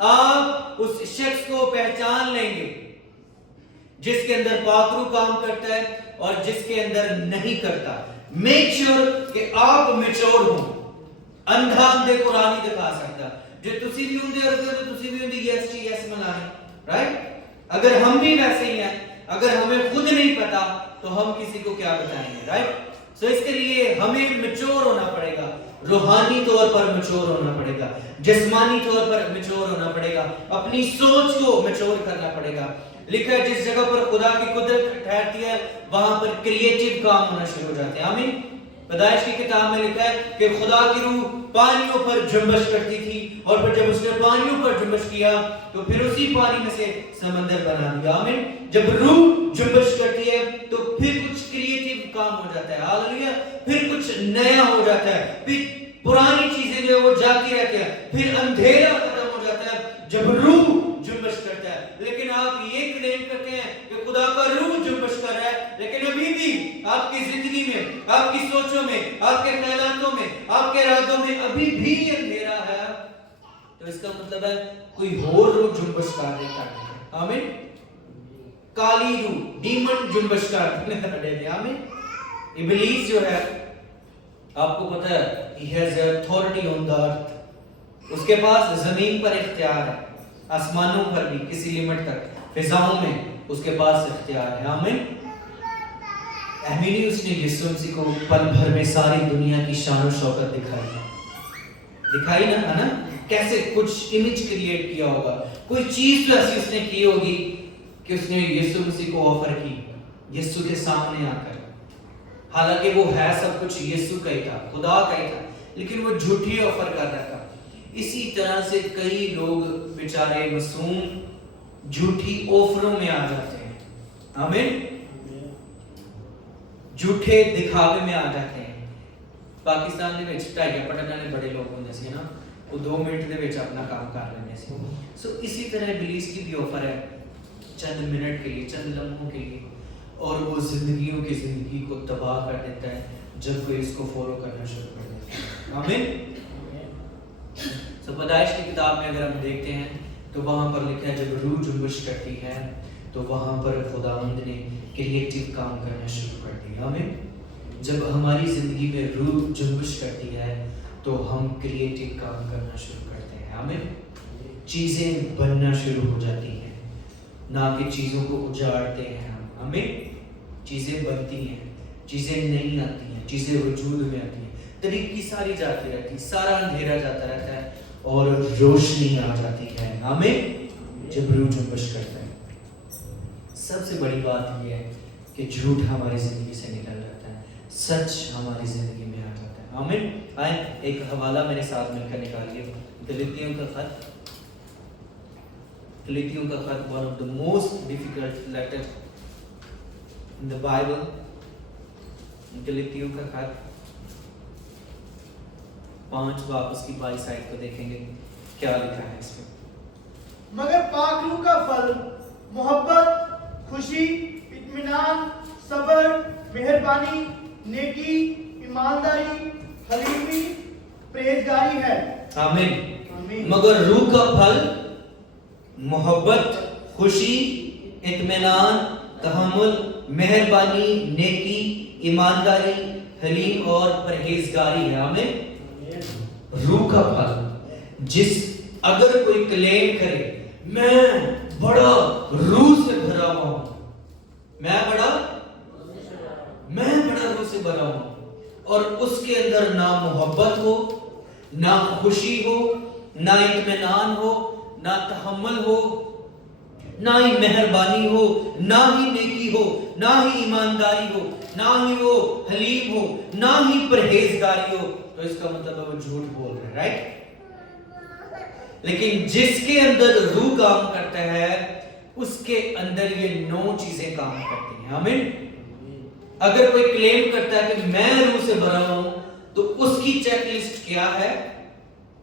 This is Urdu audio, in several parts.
آپ اس شخص کو پہچان لیں گے جس کے اندر پاک روح کام کرتا ہے اور جس کے اندر نہیں کرتا. میک شیور کہ آپ میچور ہوں. اندھا اندھے کو راہ نہیں دکھا سکتا. جو تسی بھی ہوندے اور تسی بھی ہوندے یس جی یس ملانے رائٹ. اگر ہم بھی ویسے ہی ہیں, اگر ہمیں خود نہیں پتا تو ہم کسی کو کیا بتائیں گے رائٹ. سو اس کے لیے ہمیں میچور ہونا پڑے گا, روحانی طور پر میچور ہونا پڑے گا, جسمانی طور پر میچور ہونا پڑے گا, اپنی سوچ کو میچور کرنا پڑے گا. لکھا ہے جس جگہ پر خدا کی قدرت ٹھہرتی ہے وہاں پر کریٹیو کام ہونا شروع ہو جاتے ہیں. آمین. پیدائش کی کتاب میں لکھا ہے کہ خدا کی روح پانیوں پر جنبش کرتی تھی اور پھر جب اس نے پانیوں پر جنبش کیا تو پھر اسی پانی میں سے سمندر بنا دیا. آمین. جب روح جنبش کرتی ہے تو پھر کچھ کریٹیو کام ہو جاتا ہے. ہاللیلویا. پھر کچھ نیا ہو جاتا ہے, پھر پرانی چیزیں جو وہ جاتی رہتی ہیں, پھر اندھیرا ختم ہو جاتا ہے جب روح جنبش کرتا ہے. لیکن آپ یہ کلیم کرتے ہیں کہ خدا کا روح جنبش کر رہا ہے, لیکن ابھی بھی آپ کی زندگی میں, آپ کی سوچوں میں, آپ کے خیالاتوں میں, آپ کے ارادوں میں ابھی بھی اندھیرا ہے, تو اس کا مطلب ہے کوئی اور روح جنبش کر رہا ہے. آمین. کالی روح, ڈیمن جنبش کر رہے ہیں. آمین. ابلیس جو ہے آپ کو پتہ ہے he has authority on the earth. اس کے پاس زمین پر اختیار ہے, آسمانوں پر بھی کسی لیمٹ تک, فضاؤں میں اس کے پاس اختیار ہے. آمین. اس نے یسوع مسیح کو پل بھر میں ساری دنیا کی شان و شوکت دکھائی نا, ہے نا. کیسے کچھ امیج کریٹ کیا ہوگا, کوئی چیز تو ایسی اس نے کی ہوگی کہ اس نے یسوع مسیح کو آفر کی یسوع کے سامنے آ کر. حالانکہ وہ ہے سب کچھ یسوع کا ہی تھا, خدا کا ہی تھا, لیکن وہ جھوٹی آفر کر رہا تھا. اسی طرح سے کئی لوگ بیچارے معصوم جھوٹی آفروں میں آ جاتے ہیں. آمین. جھوٹے دکھاوے میں آ جاتے ہیں. پاکستان دے وچ ٹائیگر پٹن والے بڑے لوگ ہوندے سی نا, وہ 2 منٹ دے وچ اپنا کام کر لیندے سی. سو اسی طرح ابلیس کی بھی آفر ہے چند منٹ کے لیے, چند لمحوں کے لیے, اور وہ زندگیوں کی زندگی کو تباہ کر دیتا ہے جب کوئی اس کو فالو کرنا شروع کر دیتا ہے. آمین. سو پیدائش کی کتاب میں اگر ہم دیکھتے ہیں تو وہاں پر لکھا ہے جب روح جنبش کرتی ہے تو وہاں پر خداوند نے کریٹیو کام کرنا شروع کر دیا. آمین. جب ہماری زندگی میں روح جنبش کرتی ہے تو ہم کریٹیو کام کرنا شروع کرتے ہیں. آمین. چیزیں بننا شروع ہو جاتی ہیں, نہ کہ چیزوں کو اجاڑتے ہیں ہم. آمین. چیزیں بنتی ہیں, چیزیں نہیں آتی ہیں, چیزیں وجود میں آتی ہیں, طریقی ساری جاتی رہتی ہے, سارا اندھیرا جاتا رہتا ہے اور روشنی آ جاتی ہے. آمین. جب روح جنبش کرتا ہے. سب سے بڑی بات یہ ہے کہ جھوٹ ہماری زندگی سے نکل جاتا ہے, سچ ہماری زندگی میں آ جاتا ہے. آمین. آئیں ایک حوالہ میرے ساتھ مل کر نکالیے. گلاطیوں کا خط, گلاطیوں کا خط one of the most difficult letter in the Bible. گلاطیوں کا خط 5 باب اس کی 22 آیت کو دیکھیں گے کیا لکھا ہے اس میں. مگر پاک روح کا پھل محبت, خوشی, اطمینان, صبر, مہربانی, نیکی, ایمانداری, حلیمی, پرہیزگاری ہے. آمین. مگر روح کا پھل محبت, خوشی, اطمینان, تحمل, مہربانی, نیکی, ایمانداری, حلیم اور پرہیزگاری ہے. آمین. روح کا پھل, جس اگر کوئی کلیم کرے میں بڑا روح سے بھرا ہوا ہوں, میں بڑا روح سے بھرا ہوں, اور اس کے اندر نہ محبت ہو, نہ خوشی ہو, نہ اطمینان ہو, نہ تحمل ہو, نہ ہی مہربانی ہو, نہ ہی نیکی ہو, نہ ہی ایمانداری ہو, نہ ہی وہ حلیم ہو, نہ ہی پرہیزگاری ہو, تو اس کا مطلب ہے وہ جھوٹ بول رہے ہیں. رائٹ. لیکن جس کے اندر روح کام کرتا ہے اس کے اندر یہ 9 چیزیں کام کرتی ہیں. آمین. اگر کوئی کلیم کرتا ہے کہ میں روح سے بھرا ہوں تو اس کی چیک لسٹ کیا ہے؟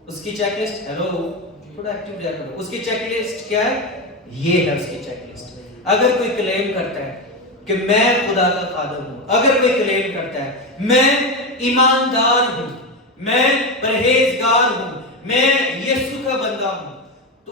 اس کی چیک لسٹ, ہیلو تھوڑا ایکٹیو جا کرو, اس کی چیک لسٹ کیا ہے؟ یہ ہے اس کی چیک لسٹ. اگر کوئی کلیم کرتا ہے کہ میں خدا کا خادم ہوں, اگر کوئی کلیم کرتا ہے میں ایماندار ہوں, میں پرہیزگار ہوں, میں یسوع کا بندہ ہوں, تو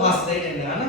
ਹੱਸਦਾ ਹੀ ਰਹਿੰਦਾ ਹੈ ਨਾ।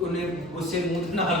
ਉਹਨੇ ਗੁੱਸੇ ਮੂੰਹ ਨਾਲ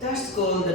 That's called the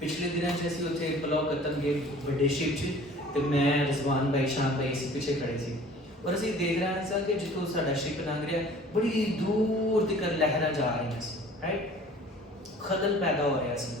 ਪਿਛਲੇ ਦਿਨਾਂ 'ਚ ਅਸੀਂ ਉੱਥੇ ਪਲਾਓ ਖਤਮ ਗਏ ਵੱਡੇ ਸ਼ਿਪ 'ਚ ਤੇ ਮੈਂ ਰਜ਼ਵਾਨ ਭਾਈ ਸ਼ਾਮ ਭਾਈ ਸੀ ਪਿੱਛੇ ਖੜੇ ਸੀ ਔਰ ਅਸੀਂ ਦੇਖ ਰਹੇ ਸਾਂ ਕਿ ਜਿੱਥੋਂ ਸਾਡਾ ਸ਼ਿਪ ਲੰਘ ਰਿਹਾ ਬੜੀ ਦੂਰ ਤੱਕ ਲਹਿਰਾਂ ਜਾ ਰਹੀਆਂ ਸੀ ਰਾਈਟ ਖਲਲ ਪੈਦਾ ਹੋ ਰਿਹਾ ਸੀ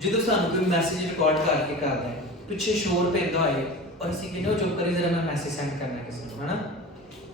ਜਦੋਂ ਸਾਨੂੰ ਕੋਈ ਮੈਸੇਜ ਰਿਕਾਰਡ ਕਰਕੇ ਕਰਦਾ ਹੈ ਪਿੱਛੇ ਸ਼ੋਰ ਪੈਂਦਾ ਹੋਏ ਔਰ ਅਸੀਂ ਕਹਿੰਦੇ ਹੋ ਚੁੱਪ ਕਰੀ ਜ਼ਰਾ ਮੈਂ ਮੈਸੇਜ ਸੈਂਡ ਕਰਨਾ ਕਿਸੇ ਨੂੰ ਹੈ ਨਾ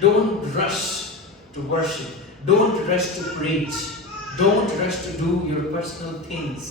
don't rush to worship don't rush to preach don't rush to do your personal things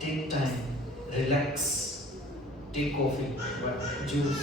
take time relax take coffee juice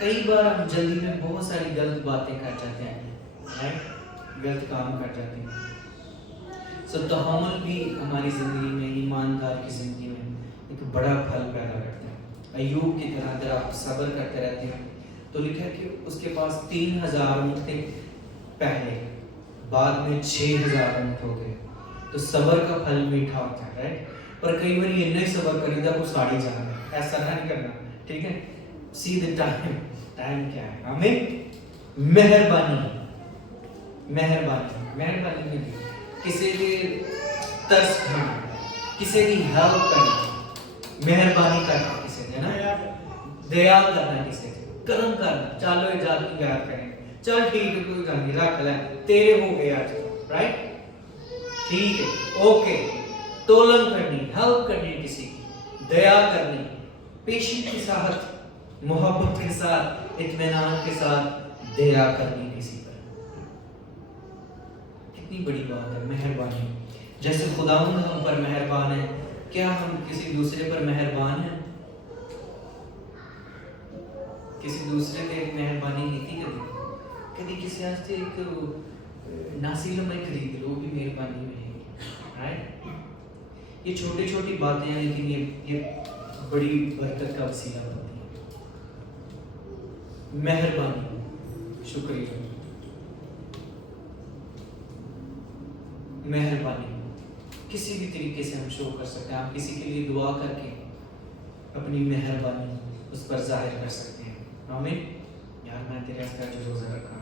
کئی بار ہم جلدی میں بہت ساری غلط باتیں کر جاتے ہیں، رائٹ، غلط کام کر جاتے ہیں. سو تحمل بھی ہماری زندگی میں، ایماندار کی زندگی میں ایک بڑا پھل پیدا کرتا ہے. ایوب کی طرح اگر آپ صبر کرتے رہتے ہیں تو لکھا ہے کہ اس کے پاس 3000 اونٹ تھے پہلے، بعد میں 6000 اونٹ ہو گئے. تو صبر کا پھل میٹھا ہوتا ہے، رائٹ. پر کئی بار یہ نہیں صبر کرے گا وہ ساڑی جانا ہے، ایسا نہیں کرنا، ٹھیک ہے. سی دا ٹائم کیا ہے. ہمیں مہربانی نہیں کسی کے ترس کھانا، کسی کی ہیلپ کرنا، مہربانی کرنا کسی سے نا، دیا کرنا کسی سے، کرم کرنا. چلو اجازت کی یاد کریں، چل ٹھیک ہے کوئی گل نہیں، رکھ لے تیرے ہو گئے آج، رائٹ، ٹھیک ہے، اوکے. تولن کرنی، ہیلپ کرنی کسی کی، دیا کرنی، پیشنس کے ساتھ، محبت کے ساتھ، اطمینان کے ساتھ دیا کرنی کسی پر. کتنی بڑی بات ہے مہربانی. جیسے خداوند ہم پر مہربان ہے، کیا ہم کسی دوسرے پر مہربان ہیں؟ کسی دوسرے پہ مہربانی نہیں کبھی کسی واسطے ایک ناسی لمحے خرید لو بھی مہربانی میں ہے، رائٹ. یہ چھوٹی چھوٹی باتیں ہیں لیکن یہ بڑی برکت کا وسیلہ ہوتی ہے. مہربانی، شکریہ، مہربانی کسی بھی طریقے سے ہم شو کر سکتے ہیں. آپ کسی کے لیے دعا کر کے اپنی مہربانی اس پر ظاہر کر سکتے ہیں. آمین. یار میں تیرے کا جو روزہ رکھا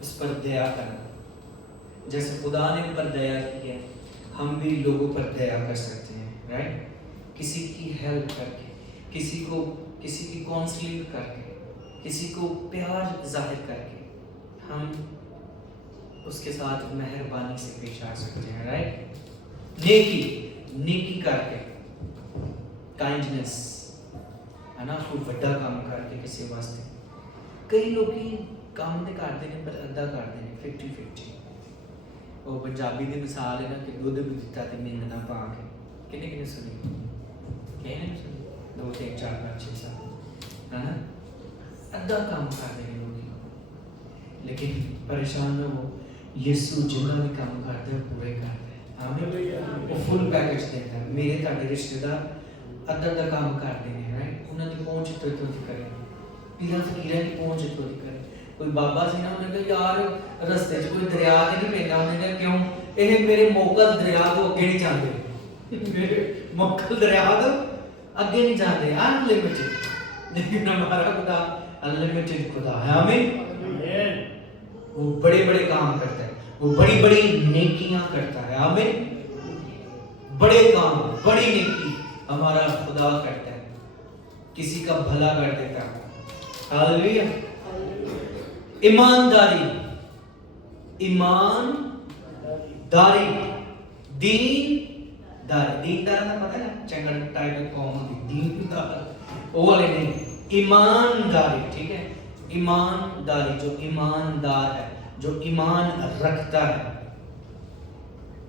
اس پر دیا کرنا، جیسے خدا نے پر دیا کی ہے ہم بھی لوگوں پر دیا کر سکتے ہیں، رائٹ. کسی کی ہیلپ کر کے، کسی کی کونسلنگ کر کے، کسی کو پیار ظاہر کر کے ہم اس کے ساتھ مہربانی سے پیش آ سکتے ہیں، رائٹ. نیکی کر کے، کائنڈنس ہے نا، کوئی بڑا کام کر کے کسی واسطے. کئی لوگ کام تو کرتے ہیں پر ادھا کرتے ہیں 50-50. وہ پنجابی کی مثال ہے نا کہ دودھ بھی دیتا تو نیند نہ پا کے. کنے سنی؟ کہنے نہیں سنی؟ 2 3 4 5 6 7 ہے نا، ادھا کام کرتے ہیں لوگ. لیکن پریشان نہ ہو، یسوع جتنا بھی کام کرتا ہے پورے کرتا ہے. آمین. وہ فل پیکج دیتا ہے. میرے تھوڑے رشتے دار ادھا کام کرتے ہیں، رائٹ. انہوں نے پہنچ تو کرے، پیرا فقیرہ کی پہنچ تو کرے. کوئی بابا سی نا، انہوں نے کہا یار رستے چ کوئی دریا تے نہیں پیندا. انہوں نے کہا کیوں؟ یہ میرے موکل دریا تو اگے نہیں جاندے، میرے موکل دریا تو اگے نہیں جاندے. انلمیٹڈ، لیکن ہمارا خدا انلمیٹڈ خدا ہے. آمین. وہ بڑے بڑے کام کرتا ہے، وہ بڑی بڑی نیکیاں کرتا ہے. آمین. بڑے کام، بڑی نیکی ہمارا خدا کرتا ہے، کسی کا بھلا کر دیتا ہے. ہاللیلویا. ایمانداری، دیندار کا پتہ ہے نا، چنگڑ ٹائپ قوم ہوتی، دیندار وہ والے نہیں، ایمانداری. ٹھیک ہے، ایمانداری، جو ایماندار ہے، جو ایمان رکھتا ہے.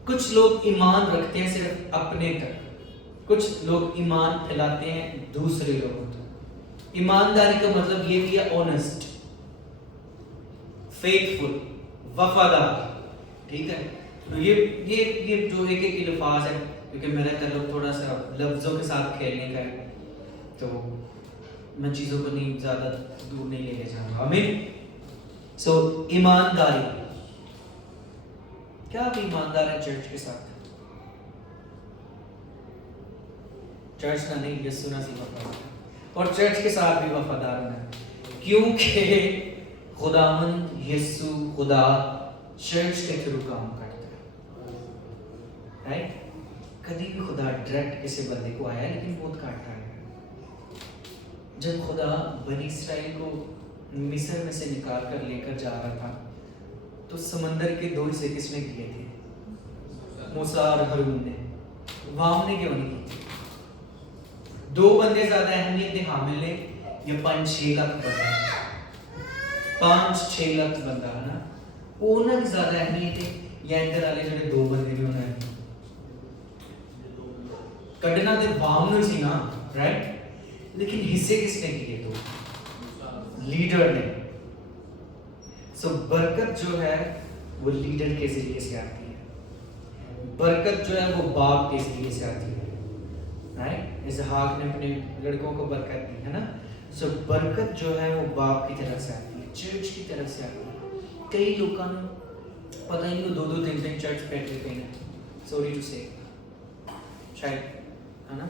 کچھ لوگ ایمان رکھتے ہیں صرف اپنے تک، کچھ لوگ ایمان پھیلاتے ہیں دوسرے لوگوں تک. ایمانداری کا مطلب یہ بھی ہے آنیسٹ، فیتھفل، وفادار. ٹھیک ہے. تو یہ جو ایک ایک الفاظ ہے، کیونکہ میرا تعلق تھوڑا سا لفظوں کے ساتھ کھیلنے کا ہے تو میں چیزوں کو نہیں زیادہ دور نہیں لے کے جاؤں گا. آمین. سو ایمانداری، کیا آپ ایماندار ہیں چرچ کے ساتھ؟ چرچ نہ نہیں، یسوع نہ سی وفادار، اور چرچ کے ساتھ بھی وفادار ہونا، کیونکہ خداوند یسوع خدا چرچ کے تھرو کام کرتا ہے، رائٹ. کبھی بھی خدا ڈائریکٹ کسی بندے کو آیا لیکن بہت کاٹا ہے. جب خدا بنی اسرائیل کو مصر میں سے نکال کر لے کر جا رہا تھا تو سمندر کے 2 حصے کس نے کیے تھے؟ موسیٰ اور ہارون نے. وام نے کیوں نہیں کی؟ 2 بندے زیادہ اہمیت نے حامل نے یا 5-6 لاکھ بندہ؟ 5-6 لاکھ بندہ ہے نا، انہوں نے زیادہ اہمیت ہے یا ادھر والے جڑے 2 بندے بھی ہونا ہے؟ کڈنا تے وام نے سی نا، رائٹ. لیکن حصے کس نے کیے؟ تو لیڈر نے. سو برکت جو ہے وہ لیڈر کے ذریعے سے آتی ہے. برکت جو ہے وہ باپ کے ذریعے سے آتی ہے. رائٹ؟ اسحاق نے اپنے لڑکوں کو برکت دی ہے نا. سو برکت جو ہے وہ باپ کی طرف سے آتی ہے, چرچ کی طرف سے آتی ہے. کئی لوگوں نے پتہ نہیں وہ 2-2 3 چرچ بیٹھے ہوئے ہیں, سوری ٹو سے, شاید ہے نا,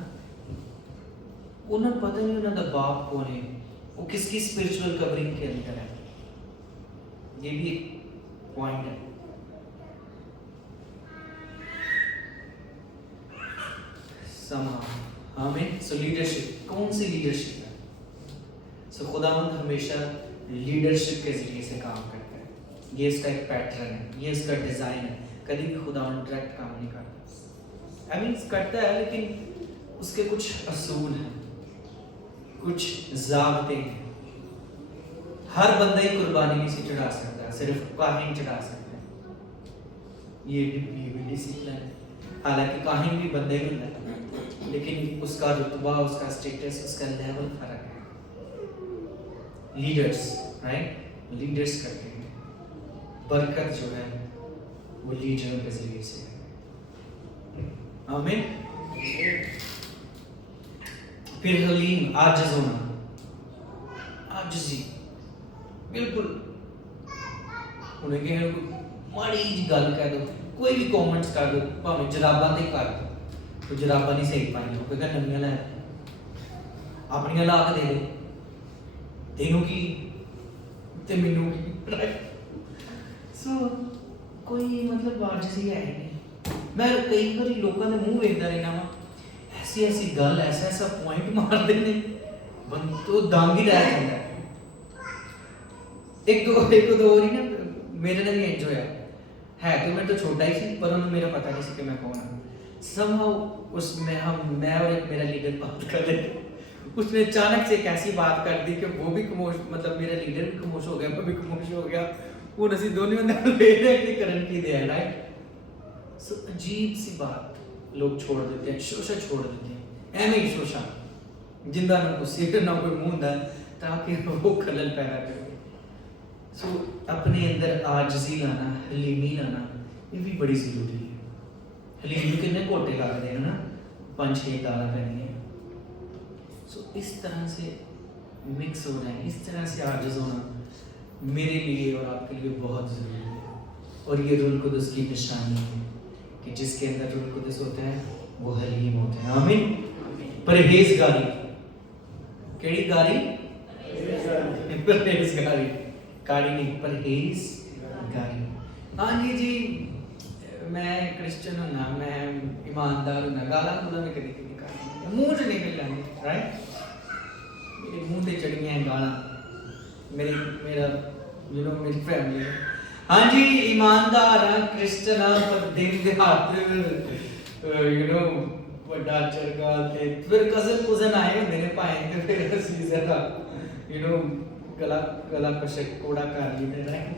انہیں پتہ نہیں انہوں کا باپ کون ہے, وہ کس کی اسپرچل کورنگ کے اندر ہے. یہ بھی ایک پوائنٹ ہے. ہمیں سو لیڈرشپ, کون سی لیڈرشپ ہے؟ سو خداوند ہمیشہ لیڈرشپ کے ذریعے سے کام کرتا ہے. یہ اس کا ایک پیٹرن ہے, یہ اس کا ڈیزائن ہے. کبھی بھی خداوند ڈائریکٹ کام نہیں کرتا. آئی مین کرتا ہے لیکن اس کے کچھ اصول ہیں, کچھ ضابطے ہیں. ہر بندہ ہی قربانی نہیں سے چڑھا سکتا, صرف کاہن چڑھا سکتا ہے. یہ بھی ڈسپلن ہے. حالانکہ کاہن بھی بندے ہی ہوتا ہے, لیکن اس کا رتبہ, اس کا اسٹیٹس, اس کا لیول فرق ہے. لیڈرز, رائٹ, لیڈرز کرتے ہیں. برکت جو ہے وہ لیڈروں کے ذریعے سے ہے. آمین. پھر حلیم, عاجز ہونا, عاجزی. بالکل انہیں کہ ماڑی جی گل کہہ دو, کوئی بھی کامنٹس کر دو, بھاویں جراباں تے کر دو, تو جراباں نہیں صحیح پائیں, وہ کہہ نویاں لے اپنی لا کے دے دے, تینوں کی تے مینوں کی. سو کوئی مطلب عاجزی ہے نہیں. میں کئی بار لوگوں کے منہ ویکھدا رہنا وا, ایسی ایسی گل, ایسا ایسا پوائنٹ مار دے بند تو دنگ ہی رہ جاتا ہے. ایک دو ہی نا میرے نال انج ہویا ہے, تو میں تو چھوٹا ہی سی, پر انہوں میرا پتہ نہیں سی کہ میں کون ہوں. somehow اس میں میں اور ایک میرا لیڈر بات کر رہے تھے, اس نے اچانک سے ایک ایسی بات کر دی کہ وہ بھی خاموش, مطلب میرا لیڈر بھی خاموش ہو گیا, میں بھی خاموش ہو گیا. وہ نسی دونوں نے لے کرن کی دے, رائٹ. سو عجیب سی بات لوگ چھوڑ دیتے ہیں, شوشہ چھوڑ دیتے ہیں, ایویں ہی شوشہ جندہ نہ کوئی سیٹ نہ کوئی منہ دا, تاکہ وہ خلل پیدا کرے. سو اپنے اندر عاجزی لانا, حلیمی لانا, یہ بھی بڑی ضروری ہے. حلیم بھی کتنے کوٹے لگتے ہیں نا, 5-6 دالا پہنی ہیں. سو اس طرح سے مکس ہو جائیں, اس طرح سے عاجز ہونا میرے لیے اور آپ کے لیے بہت ضروری ہے. اور یہ روح القدس کی نشانی ہے کہ جس کے اندر روح القدس ہوتا ہے وہ حلیم ہوتا ہے. آمین. پرہیزگاری, کیڑی گاری؟ پرہیزگاری, کاری نہیں, پرہیزگاری. ہاں جی میں کرسچن ہونا, میں ایماندار ہونا, گالا خدا میں کبھی کبھی کرنا, منہ سے نکل جانے, رائٹ. میرے منہ سے چڑھیاں ہیں گالا, میرا میری فیملی ہے. ہاں جی ایماندار ہاں, کرسچن ہاں, پر دن دیہات بڑا چرگا تے پھر کزن آئے ہوندے نے پائیں تے پھر اسی طرح گلا کشک کوڑا کر لیتے ہیں.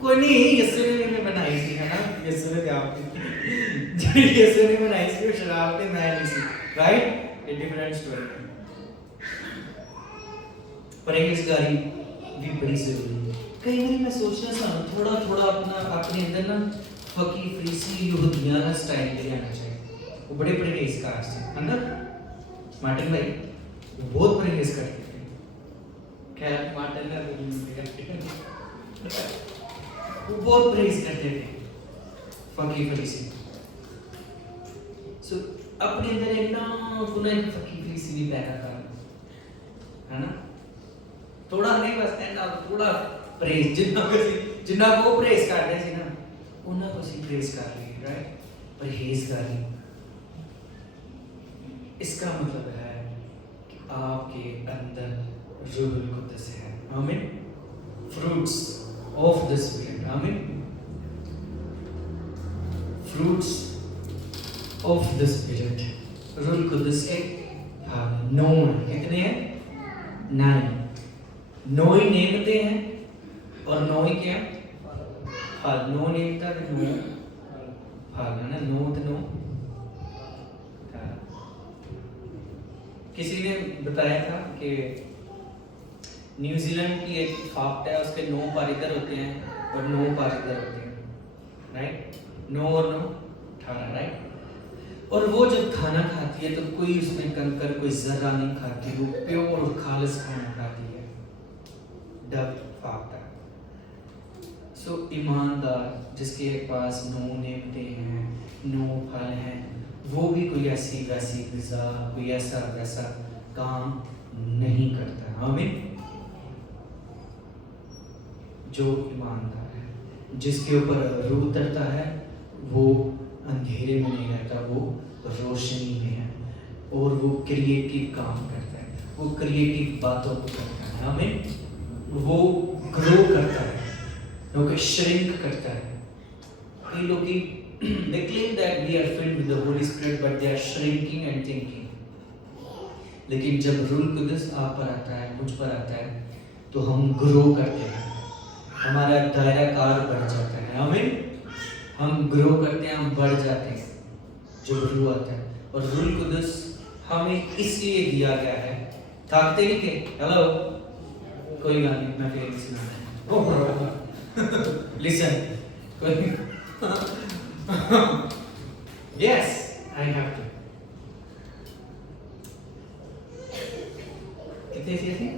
کوئی نہیں, یسوع نے بنائی سی, ہے نا, یسوع نے آپ جی یسوع نے بنائی سی, شراب تے میں نہیں سی, رائٹ. یہ ڈفرنٹ اسٹوری ہے. پرہیزگاری بھی بڑی ضروری ہے. کئی بار میں سوچنا سا تھوڑا تھوڑا اپنے اندر نا فقی فریسی یہودیاں کا اسٹائل لے آنا چاہیے. وہ بڑے پرہیزگار سے, ہے نا. مارٹن بھائی وہ بہت پرہیز کرتے تھے. خیر مارٹن وہ بہت پرہیز کرتے تھے, فقی فریسی. سو اپنے اندر اتنا گناہ فقی فریسی بھی پیدا کرنا, ہے نا. تھوڑا نہیں بس اینا تھوڑا پرہیز, جنہ کو پرہیز کرتے سی نا انہاں کو سی پرہیز کر لی, رائٹ. پرہیزگاری اس کا مطلب ہے کہ آپ کے اندر روح القدس ہے. آمین. Fruits of the spirit. آمین. Fruits of the spirit. روح القدس کے 9 کتنے ہیں؟ 9. 9 ہی نعمتیں ہیں اور 9 ہی کیا؟ پھل. 9 نعمتیں اور 9 پھل, ہے نا. 9 تو 9 کسی نے بتایا تھا کہ نیوزی لینڈ کی ایک فاکٹ ہے، اس کے 9 پار ادھر ہوتے ہیں اور 9 پار ادھر ہوتے ہیں، رائٹ؟ 9 اور 9 18، رائٹ؟ اور وہ جب کھانا کھاتی ہے تو کوئی اس میں کنکر، کوئی ذرہ نہیں کھاتی، وہ پیور اور خالص کھانا کھاتی ہے، ڈب فاکٹ ہے۔ سو ایماندار جس کے پاس 9 نعمتیں ہیں، 9 پھل ہیں، وہ بھی کوئی ایسی ویسی غذا، کوئی ایسا ویسا کام نہیں کرتا۔ آمین۔ جو ایماندار ہے، جس کے اوپر روح اترتا ہے، وہ اندھیرے میں نہیں رہتا، وہ روشنی میں ہے، اور وہ کریٹیو کام کرتا ہے، وہ کریٹیو باتوں کو کرتا ہے۔ آمین۔ وہ گرو کرتا ہے، کیونکہ شرنک کرتا ہے۔ کئی لوگ they claim that we are filled with the Holy Spirit but they are shrinking and thinking. لیکن جب روح القدس آپ پر آتا ہے، مجھ پر آتا ہے، تو ہم گرو کرتے ہیں، ہمارا دائرہ کار بڑھ جاتا ہے۔ آمین۔ ہم گرو کرتے ہیں، ہم بڑھ جاتے ہیں جب روح آتا ہے۔ اور روح القدس ہمیں اس لیے دیا گیا ہے، تھاکتے نہیں کہ ہیلو کوئی گال نہیں، میں پھر سنا listen کوئی yes I have to کتنے سے تھے؟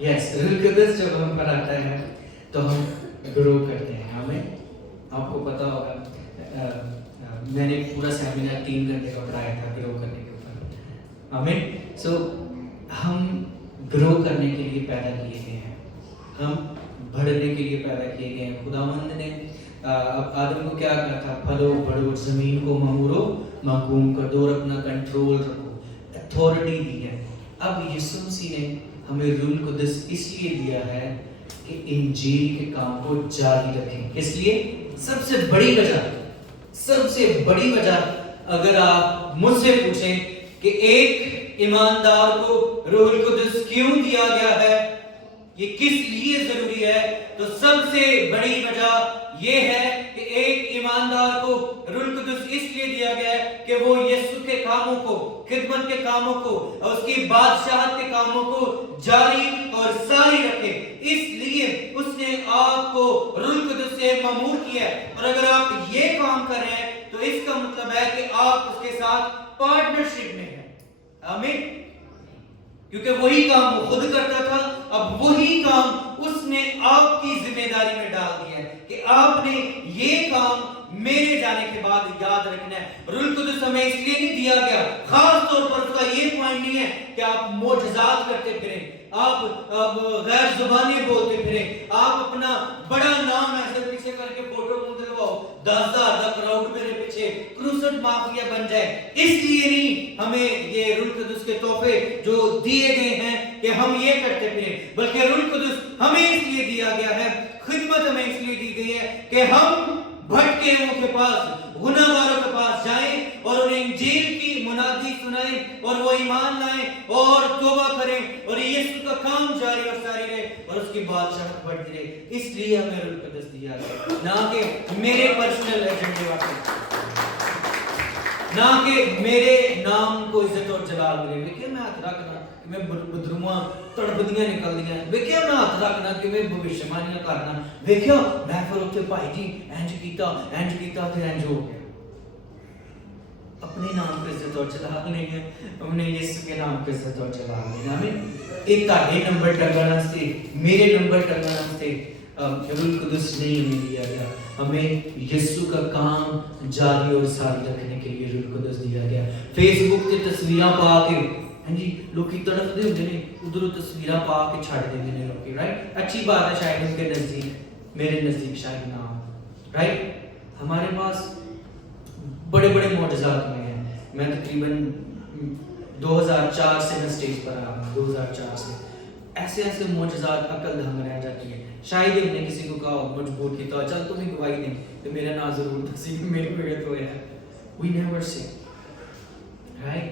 یس، روح القدس جب ہم پر آتا ہے تو ہم گرو کرتے ہیں۔ ہمیں آپ کو پتا ہوگا میں نے پورا سیمینار 3 گھنٹے کا پڑھایا تھا گرو کرنے کے اوپر۔ آمین۔ سو ہم گرو کرنے کے لیے پیدا کیے گئے ہیں، ہم بڑھنے کے لیے پیدا کیے گئے ہیں۔ خداوند نے آدم کو کیا کہا تھا؟ پھلو بڑھو، زمین کو مہورو محکوم کر دو اور اپنا کنٹرول رکھو، اتھارٹی دی ہے۔ اب یسوع مسیح نے ہمیں روح القدس اس لیے دیا ہے کہ انجیل کے کام کو جاری رکھیں۔ اس لیے سب سے بڑی وجہ اگر آپ مجھ سے پوچھیں کہ ایک ایماندار کو روح القدس کیوں دیا گیا ہے، یہ کس لیے ضروری ہے، تو سب سے بڑی وجہ یہ ہے کہ ایک ایماندار کو روح القدس اس لیے دیا گیا ہے کہ وہ یسوع کے کاموں کو، خدمت کے کاموں کو اور اس کی بادشاہت کے کاموں کو جاری اور ساری رکھے۔ اس لیے اس نے آپ کو روح القدس سے مامور کیا ہے، اور اگر آپ یہ کام کر رہے ہیں تو اس کا مطلب ہے کہ آپ اس کے ساتھ پارٹنرشپ میں ہیں۔ آمین۔ کیونکہ وہی کام وہ خود کرتا تھا، اب وہی کام اس نے آپ کی ذمہ داری میں ڈال دیا ہے کہ آپ نے یہ کام میرے جانے کے بعد یاد رکھنا ہے۔ روح القدس ہمیں اس لیے نہیں دیا گیا، خاص طور پر اس کا یہ پوائنٹ نہیں ہے کہ آپ معجزات کرتے پھریں، آپ غیر زبانیں بولتے پھریں، آپ اپنا بڑا نام ایسے پیچھے کر کے فوٹو دلواؤ، 10,000 کا کراؤڈ میرے پیچھے کروسٹ مافیا بن جائے۔ اس لیے نہیں ہمیں یہ روح القدس کے تحفے جو دیے گئے ہیں کہ ہم یہ کرتے پھریں، بلکہ روح القدس ہمیں اس لیے دیا گیا ہے، خدمت ہمیں اس لیے دی گئی ہے کہ ہم بھٹکے ہوں کے پاس، گناہ گاروں کے پاس جائیں اور انہیں انجیل کی منادی سنائیں اور وہ ایمان لائیں اور توبہ کریں اور یسوع کا کام جاری اور ساری رہے اور اس کی بادشاہت بڑھتی رہے۔ اس لیے ہمیں روح القدس دیا گیا، نہ کہ میرے پرسنل ایجنڈے واسطے، نہ کہ میرے نام کو عزت اور جلال ملے۔ دیکھیں میں ہاتھ رکھنا کہ میں بدرواں تڑبدیاں نکل دیا، دیکھیں میں ہاتھ رکھنا کہ میں بھوشیمانیاں کرنا، دیکھیں میں پھر اتنے بھائی جی انج کیتا پھر انج ہو گیا۔ اپنے نام کو عزت اور جلال نہیں ہے، ہم نے یسوع کے نام کو عزت اور جلال دینا۔ ہمیں ایک تاڑے نمبر ٹنگانا سے، میرے نمبر ٹنگانا سے روح القدس نہیں ہمیں دیا گیا، ہمیں یسوع کا کام جاری اور ساری رکھنے کے لیے روح القدس دیا گیا۔ فیس بک تے تصویراں پا کے ہاں جی لوکی تڑپتے ہوتے ہیں، ادھر تصویراں پا کے چھڑ دیتے ہیں لوکی، رائٹ؟ اچھی بات ہے، شاید ان کے نزدیک، میرے نزدیک شاید نہ ہو، رائٹ؟ ہمارے پاس بڑے بڑے معجزات میں ہیں۔ میں تقریباً 2004 سے میں سٹیج پر آیا ہوں، 2004 سے ایسے معجزات عقل دھم رہ جاتی ہے۔ شاید ہم نے کسی کو کہا مجبور کیا چل تمہیں گواہی دیں تو میرا نام ضرور تصیب میرے پیڑ تو ہے۔ We never say، right?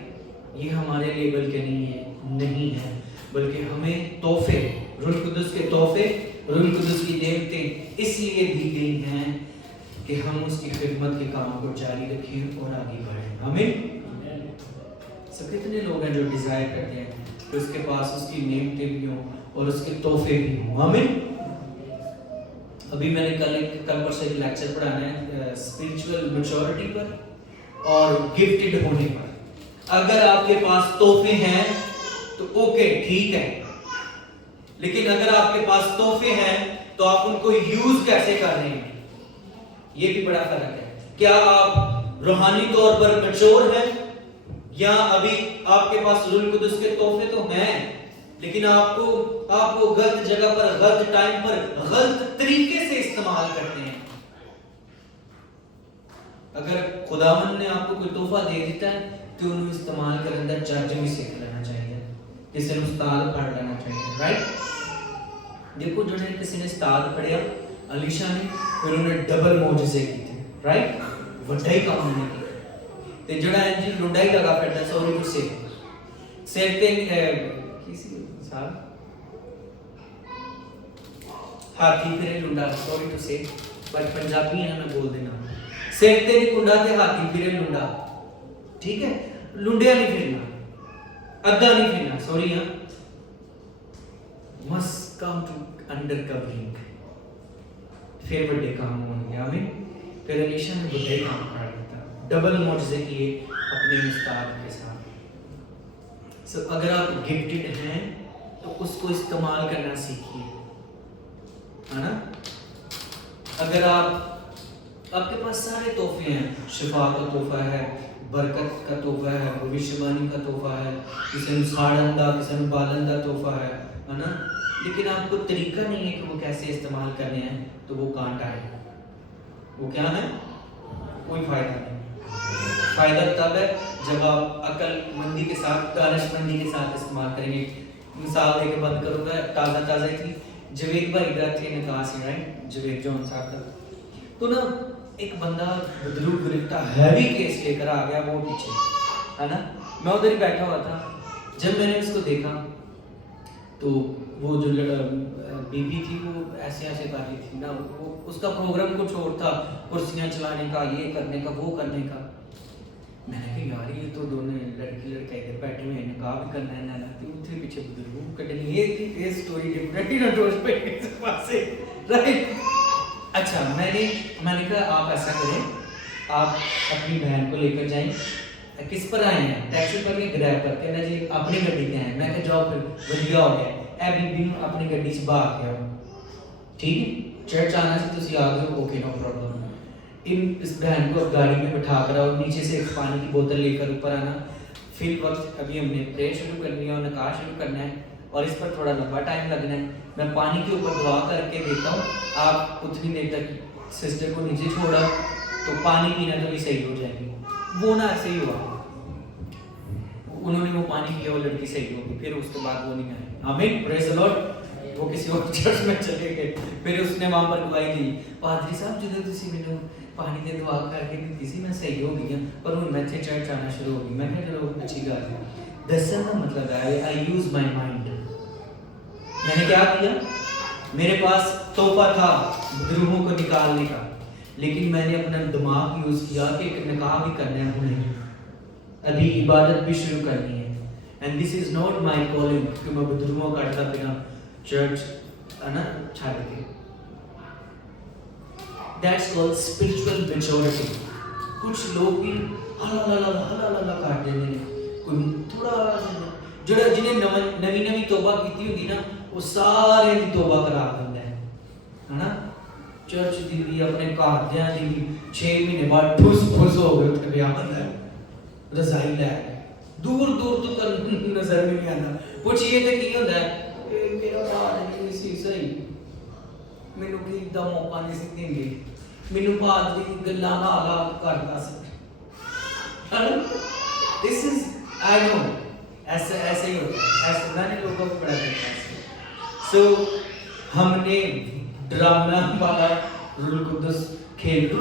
یہ ہمارے لیبل کے نہیں ہے، بلکہ ہمیں تحفے، روح القدس کے تحفے، روح القدس کی نعمتیں اس لیے دی گئی ہیں کہ ہم اس کی خدمت کے کام کو جاری رکھیں اور آگے بڑھیں۔ آمین۔ میں جو ڈیزائر کرتے ہیں کہ اس کے پاس اس کی نعمتیں بھی ہوں اور اس کے تحفے بھی ہوں. آمین. ابھی میں نے کل پرسوں ایک لیکچر پڑھانا ہے اسپرچوئل میچورٹی پر اور گفٹڈ ہونے پر. اگر آپ کے پاس تحفے ہیں تو اوکے ٹھیک ہے, لیکن اگر آپ کے پاس تحفے ہیں تو آپ ان کو یوز کیسے کر رہے ہیں, یہ بھی بڑا فرق ہے. کیا آپ روحانی طور پر میچور ہیں یا ابھی آپ کے پاس روح القدس کے تحفے تو ہیں لیکن آپ کو غلط جگہ پر غلط ٹائم پر غلط طریقے سے استعمال کرتے ہیں. اگر خداوند نے آپ کو کوئی تحفہ دے دیتا ہے تو انہوں استعمال کرنے کا چرچ میں سیکھ لینا چاہیے, کسی نے استاد پڑھ لینا چاہیے. رائٹ. دیکھو جو نے کسی نے استاد پڑھیا علیشا نے, پھر انہوں نے ڈبل معجزے کی تھے. رائٹ. وڈا ہی کام نے کیا. تے جڑا ہے جی لنڈا ہی لگا پھردا سوری ٹو سے سر تے کسی مثال ہاتھی پھرے لنڈا, سوری ٹو سے بٹ پنجابی ہے میں بول دینا, سر تے نہیں کنڈا تے ہاتھی پھرے لنڈا. ٹھیک ہے, لنڈیا نہیں پھرنا, ادھا نہیں پھرنا, سوری ہاں. must come to under covering. پھر بڑے کام ہوں گے. آمین. پھر علیشا نے بڑے کام کر دیتا, ڈبل معجزے کیے اپنے استاد کے ساتھ. سو اگر آپ گفٹڈ ہیں تو اس کو استعمال کرنا سیکھیے, ہے نا. اگر آپ کے پاس سارے تحفے ہیں, شفا کا تحفہ ہے, برکت کا تحفہ ہے, بھوشیوانی کا تحفہ ہے, کسی نے ساڑندہ کسی نے بالندہ تحفہ ہے نا, لیکن آپ کو طریقہ نہیں ہے کہ وہ کیسے استعمال کرنے ہیں, تو وہ کانٹا ہے. وہ کیا ہے؟ کوئی فائدہ نہیں. فائدہ تب ہے جب آپ عقل مندی کے ساتھ, دانش مندی کے ساتھ استعمال کریں گے. مثال دے کے بند کروں گا, تازہ تھی جوید بھائی ادھر تھے نکاح سے, رائٹ, جوید جون صاحب کا. تو نا ایک بندہ بدروگ گرفتہ ہیوی کیس لے کر آ گیا, وہ پیچھے ہے نا. میں ادھر ہی بیٹھا ہوا تھا. جب میں نے اس کو دیکھا تو وہ جو بی بی تھی وہ ایسے کر رہی تھی نا, وہ اس کا پروگرام کچھ اور تھا, کرسیاں چلانے کا, یہ کرنے کا, وہ کرنے کا. میں نے کہا یار یہ تو دونوں لڑکی لڑکا ادھر بیٹھے ہوئے ہیں, نکاح بھی کرنا ہے نا, ادھر پیچھے بدروگ کٹنی. یہ اسٹوری ڈفرینٹ ہی نہ ٹوچ پہ سے, رائٹ. اچھا میں نے کہا آپ ایسا کریں, آپ اپنی بہن کو لے کر جائیں. کس پر آئے ہیں؟ ٹیکسی پر بھی گریب پر, کہنا جی اپنی گڈی پہ ہیں. میں کہا جاؤ پھر ودیا ہو گیا, اے بی بی اپنی گڈی سے باہر گیا. ٹھیک ہے, چرچ آنا سے تسی آ گئے, اوکے نو پرابلم. اس بہن کو گاڑی میں بٹھا کر اور نیچے سے ایک پانی کی بوتل لے کر اوپر آنا. پھر وقت ابھی ہم نے پریئر شروع کرنی ہے اور نکاح شروع کرنا ہے اور اس پر تھوڑا لمبا ٹائم لگنا ہے. میں پانی کے اوپر دعا کر کے دیتا ہوں, آپ اتنی دیر تک سسٹر کو نیچے چھوڑا تو پانی پینا تو بھی صحیح ہو جائے گی. وہ نا ایسے ہی ہوا, انہوں نے وہ پانی پیا, وہ لڑکی صحیح ہوگی. پھر اس کے بعد وہ نہیں آئے. آمین, پریز دی لارڈ. وہ کسی اور چرچ میں چلے گئے. پھر اس نے وہاں پر گواہی دی, پادری صاحب جدو تسی مینوں پانی دے دعا کر کے دتی سی میں صحیح ہو گئی ہوں, پر ہن میں تے چرچ آنا شروع ہو گئی. میں کہا چلو اچھی گل ہے. دسن کا مطلب ہے آئی یوز مائی مائنڈ. میں نے کیا کیا, میرے پاس تحفہ تھا روحوں کو نکالنے کا, لیکن میں نے اپنا دماغ یوز کیا کہ ایک نکاح بھی کرنا ہے, انہیں ابھی عبادت بھی شروع کرنی ہے. And this is not my calling کہ میں بدروہوں کرتا پھرا چرچ ہے نا چھاڑ کے. That's called spiritual maturity. کچھ لوگ بھی ہلا کرتے ہیں, کوئی تھوڑا جنہیں نوی توبہ کی ہوگی نا وہ سارے دی توبہ کرا دیتا ہے نا. چرچ دی بھی اپنے گھردیاں دی بھی 6 مہینے بعد ٹھس ہو گئے تے بیاہ بندا ہے, رضائی لے دور تو نظر نہیں آتا. پوچھئے تے کی ہوندا ہے, میرا بات نہیں سی صحیح, مینوں کی دا موقع نہیں سی دیندے, مینوں پادری گلاں نال کردا سی. دس از آئی نو ایسے ہی ہوتا ہے, ایسے میں نے لوگوں کو بڑا دیکھا ہے. سو ہم نے ڈرامہ والا روح القدس کھیلنے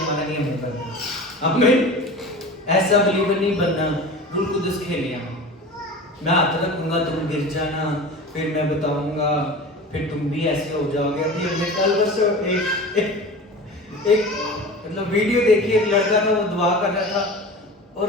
والا نہیں ہمیں بننا. ہمیں ایسا بلیور نہیں بننا روح القدس کھیلے. میں ہاتھ رکھوں گا تم گر جانا, پھر میں بتاؤں گا, پھر تم بھی ایسے ہو جاؤ گے. ابھی ہم نے کل بس ایک مطلب ویڈیو دیکھی, ایک لڑکا تھا وہ دعا کر رہا تھا اور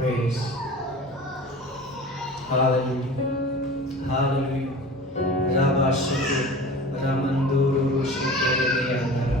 Praise. Hallelujah. Hallelujah. Rabba Shukr. Ramanduru Shukr Yandara.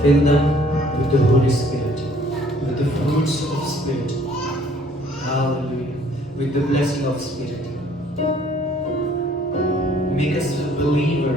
Fill them with the Holy Spirit, with the fruits of Spirit. Hallelujah. With the blessing of Spirit. Make us a believer.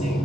name.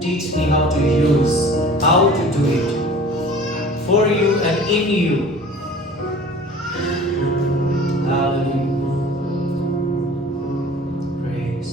teach me how to use, how to do it for you and in you. Hallelujah. Praise.